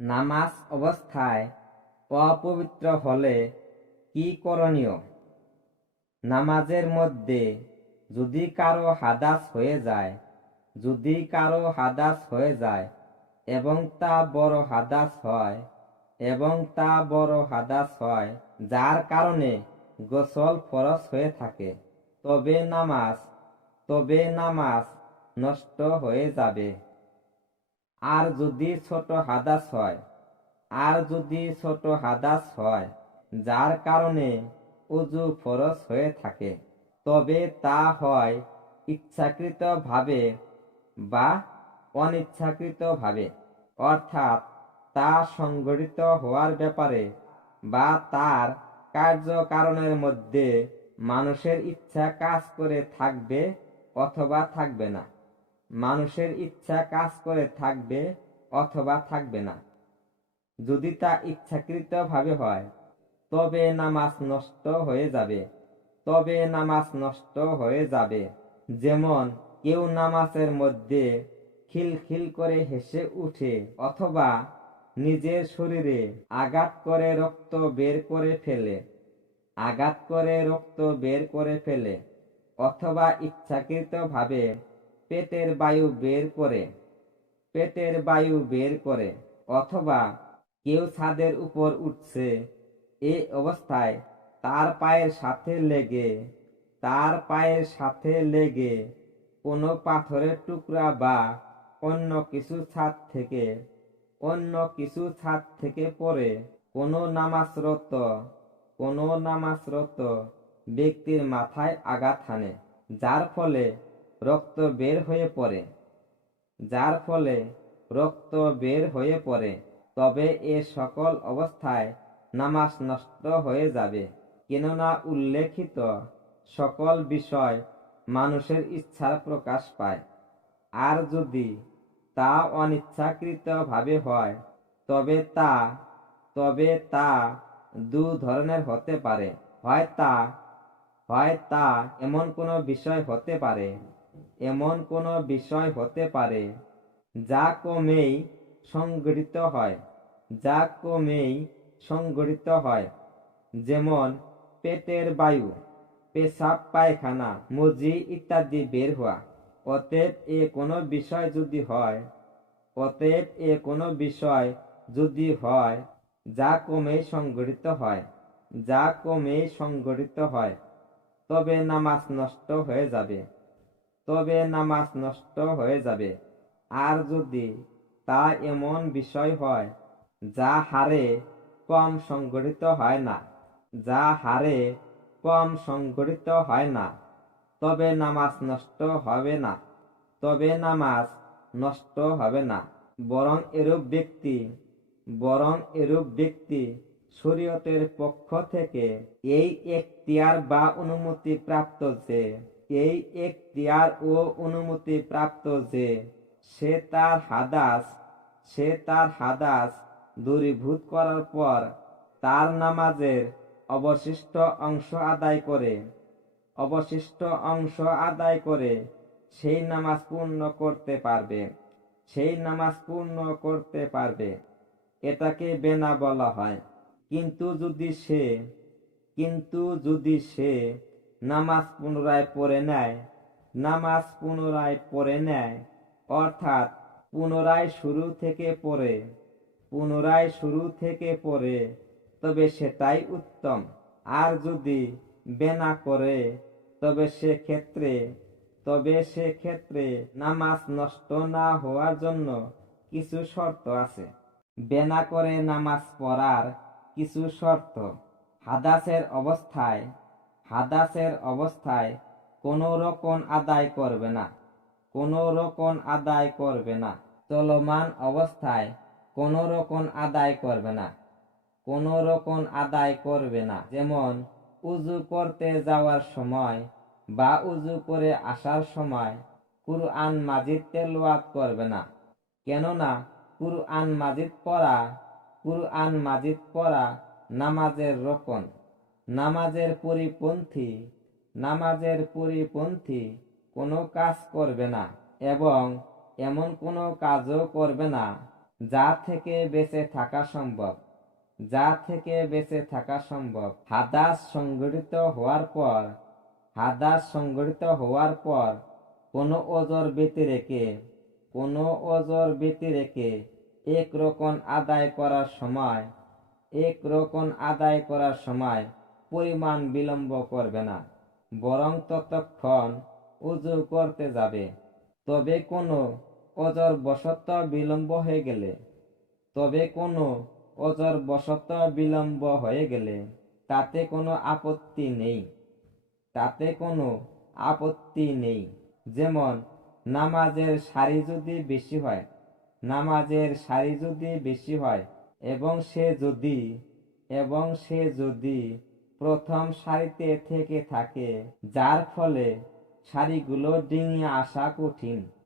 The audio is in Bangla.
নামাজ অবস্থায় অপবিত্র হলে কি করণীয়? নামাজের মধ্যে যদি কারো হাদাস হয়ে যায় এবং তা বড় হাদাস হয় যার কারণে গোসল ফরজ হয়ে থাকে, তবে নামাজ নষ্ট হয়ে যাবে। আর যদি ছোট হাদাস হয় যার কারণে ওযু ফরজ হয়ে থাকে, তবে তা হয় ইচ্ছাকৃতভাবে বা অনিচ্ছাকৃতভাবে, অর্থাৎ তা সংঘটিত হওয়ার ব্যাপারে বা তার কার্যকারণের মধ্যে মানুষের ইচ্ছা কাজ করে থাকবে অথবা থাকবে না। যদি তা ইচ্ছাকৃতভাবে হয় তবে নামাজ নষ্ট হয়ে যাবে। যেমন কেউ নামাজের মধ্যে খিলখিল করে হেসে উঠে অথবা নিজের শরীরে আঘাত করে রক্ত বের করে ফেলে অথবা ইচ্ছাকৃতভাবে পেটের বায়ু বের করে অথবা কেউ ছাদের উপর উঠছে, এ অবস্থায় তার পায়ের সাথে লেগে কোনো পাথরের টুকরা বা অন্য কিছু ছাদ থেকে পড়ে কোনো নামাজরত ব্যক্তির মাথায় আঘাত হানে, যার ফলে রক্ত বের হয়ে পড়ে, তবে এ সকল অবস্থায় নামাজ নষ্ট হয়ে যাবে। কেননা উল্লেখিত সকল বিষয় মানুষের ইচ্ছার প্রকাশ পায়। আর যদি তা অনিচ্ছাকৃতভাবে হয় তবে তা দু ধরনের হতে পারে। হয় তা এমন কোনো বিষয় হতে পারে যা কমেই সংঘটিত হয়, যেমন পেটের বায়ু, পেশাব পায়খানা, মজি ইত্যাদি বের হওয়া। অতএব এ কোনো বিষয় যদি হয় যা কমেই সংঘটিত হয় তবে নামাজ নষ্ট হয়ে যাবে। আর যদি তা এমন বিষয় হয় যা হারে কম সংঘটিত হয় না, তবে নামাজ নষ্ট হবে না। বরং এরূপ ব্যক্তি শরীয়তের পক্ষ থেকে এই এখতিয়ার বা অনুমতি প্রাপ্ত যে সে তার হাদাস দূরীভূত করার পর তার নামাজের অবশিষ্ট অংশ আদায় করে সেই নামাজ পূর্ণ করতে পারবে। এটাকে বেনা বলা হয়। কিন্তু যদি সে নামাজ পুনরায় পড়ে নেয়, অর্থাৎ পুনরায় শুরু থেকে পড়ে, তবে সেটাই উত্তম। আর যদি বেনা করে তবে সেক্ষেত্রে নামাজ নষ্ট না হওয়ার জন্য কিছু শর্ত আছে। বেনা করে নামাজ পড়ার কিছু শর্ত: হাদাসের অবস্থায় কোনো রকম আদায় করবে না। চলমান অবস্থায় কোনো রকম আদায় করবে না। যেমন উযু করতে যাওয়ার সময় বা উযু করে আসার সময় কুরআন মাজিদ তেলাওয়াত করবে না। কেননা কুরআন মাজিদ পড়া নামাজের রকন, নামাজের পরিপন্থী কোনো কাজ করবে না এবং এমন কোনো কাজও করবে না যা থেকে বেঁচে থাকা সম্ভব, যা থেকে বেঁচে থাকা সম্ভব। হাদাস সংগঠিত হওয়ার পর কোনো ওজর ব্যতিরেকে এক রকম আদায় করার সময় পরিমাণ বিলম্ব করবে না, বরং ততক্ষণ উজু করতে যাবে। তবে কোনো অজরবশত বিলম্ব হয়ে গেলে তাতে কোনো আপত্তি নেই। যেমন নামাজের সারি যদি বেশি হয় এবং সে যদি প্রথম সারিতে থেকে থাকে, যার ফলে সারিগুলো ডিঙিয়ে আসা কঠিন,